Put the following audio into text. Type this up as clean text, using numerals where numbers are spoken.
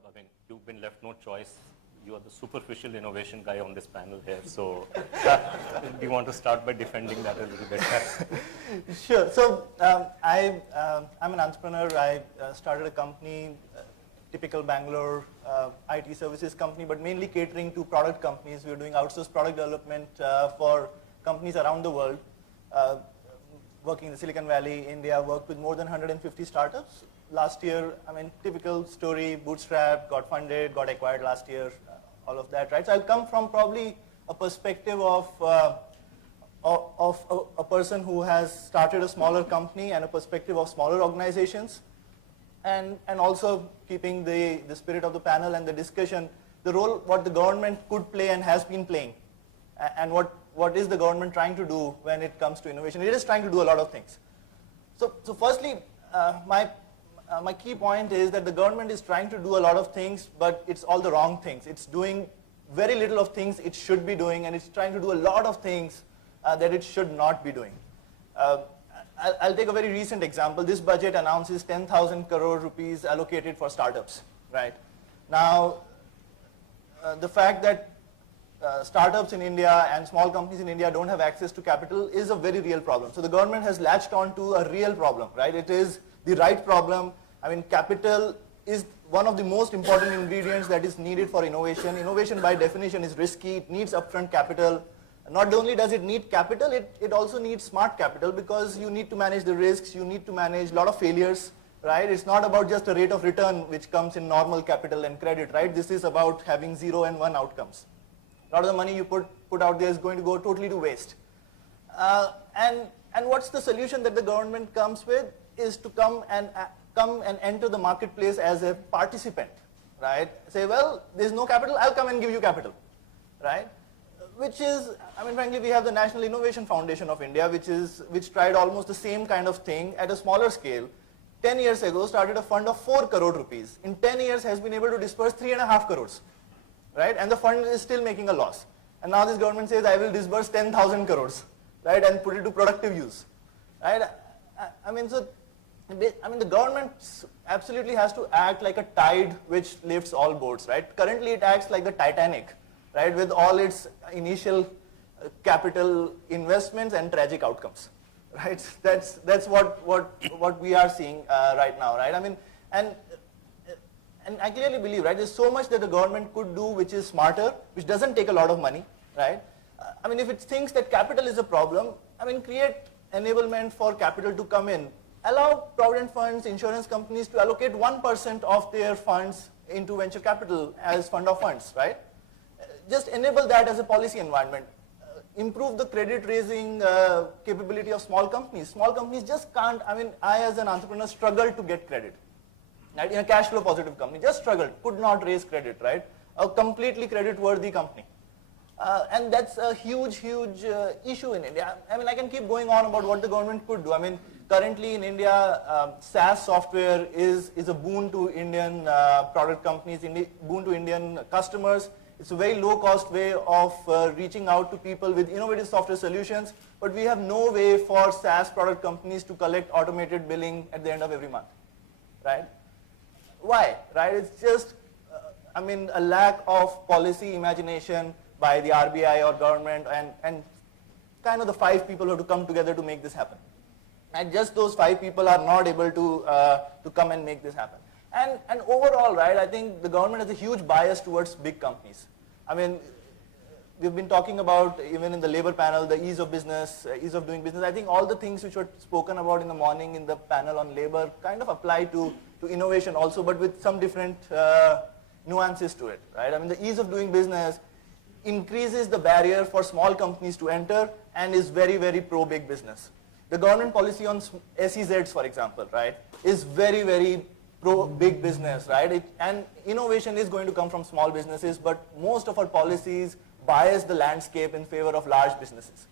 Saurabh. I mean, you've been left no choice. You are the superficial innovation guy on this panel here. So, do you want to start by defending that a little bit? Sure. So, I'm an entrepreneur. I started a company, typical Bangalore IT services company, but mainly catering to product companies. We're doing outsourced product development for companies around the world. Working in the Silicon Valley, India, worked with more than 150 startups. Last year, I mean, typical story, bootstrap, got funded, got acquired last year, all of that, right? So I'll come from probably a perspective of a person who has started a smaller company and a perspective of smaller organizations, and also keeping the spirit of the panel and the discussion, the role what the government could play and has been playing, and what is the government trying to do when it comes to innovation. It is trying to do a lot of things. So firstly, my key point is that the government is trying to do a lot of things, but it's all the wrong things. It's doing very little of things it should be doing, and it's trying to do a lot of things that it should not be doing. I'll take a very recent example. This budget announces 10,000 crore rupees allocated for startups, right? Now, the fact that startups in India and small companies in India don't have access to capital is a very real problem. So the government has latched on to a real problem, right? It is the right problem. I mean, capital is one of the most important ingredients that is needed for innovation. Innovation by definition is risky. It needs upfront capital. Not only does it need capital, it also needs smart capital, because you need to manage the risks, you need to manage a lot of failures, right? It's not about just a rate of return which comes in normal capital and credit, right? This is about having 0 and 1 outcomes. A lot of the money you put out there is going to go totally to waste. And what's the solution that the government comes with is to come and enter the marketplace as a participant, right? Say, well, there's no capital, I'll come and give you capital, right? Which is, I mean, frankly, we have the National Innovation Foundation of India, which tried almost the same kind of thing at a smaller scale. 10 years ago, started a fund of 4 crore rupees. In 10 years, has been able to disperse 3.5 crores. Right? And the fund is still making a loss. And now this government says, I will disburse 10,000 crores, right, and put it to productive use, right? I mean, the government absolutely has to act like a tide which lifts all boats, right? Currently, it acts like the Titanic, right, with all its initial capital investments and tragic outcomes, right? That's what we are seeing right now, right? I mean, and I clearly believe, right, there's so much that the government could do which is smarter, which doesn't take a lot of money, right? I mean, if it thinks that capital is a problem, I mean, create enablement for capital to come in. Allow provident funds, insurance companies to allocate 1% of their funds into venture capital as fund of funds, right? Just enable that as a policy environment. Improve the credit raising capability of small companies. Small companies just can't, I mean, I as an entrepreneur struggle to get credit. Right? In a cash flow positive company, just struggled, could not raise credit, right? A completely credit worthy company. And that's a huge issue in India. I mean, I can keep going on about what the government could do. I mean, currently in India, SaaS software is a boon to Indian product companies, boon to Indian customers. It's a very low cost way of reaching out to people with innovative software solutions, but we have no way for SaaS product companies to collect automated billing at the end of every month, right? Why, right? It's just, I mean, a lack of policy imagination by the RBI or government, and kind of the 5 people who have to come together to make this happen. And just those 5 people are not able to come and make this happen. And overall, right, I think the government has a huge bias towards big companies. I mean, we've been talking about, even in the labor panel, the ease of business, ease of doing business. I think all the things which were spoken about in the morning in the panel on labor kind of apply to innovation also, but with some different nuances to it, right? I mean, the ease of doing business increases the barrier for small companies to enter and is very, very pro-big business. The government policy on SEZs, for example, right, is very, very pro-big business, right? And innovation is going to come from small businesses, but most of our policies bias the landscape in favor of large businesses.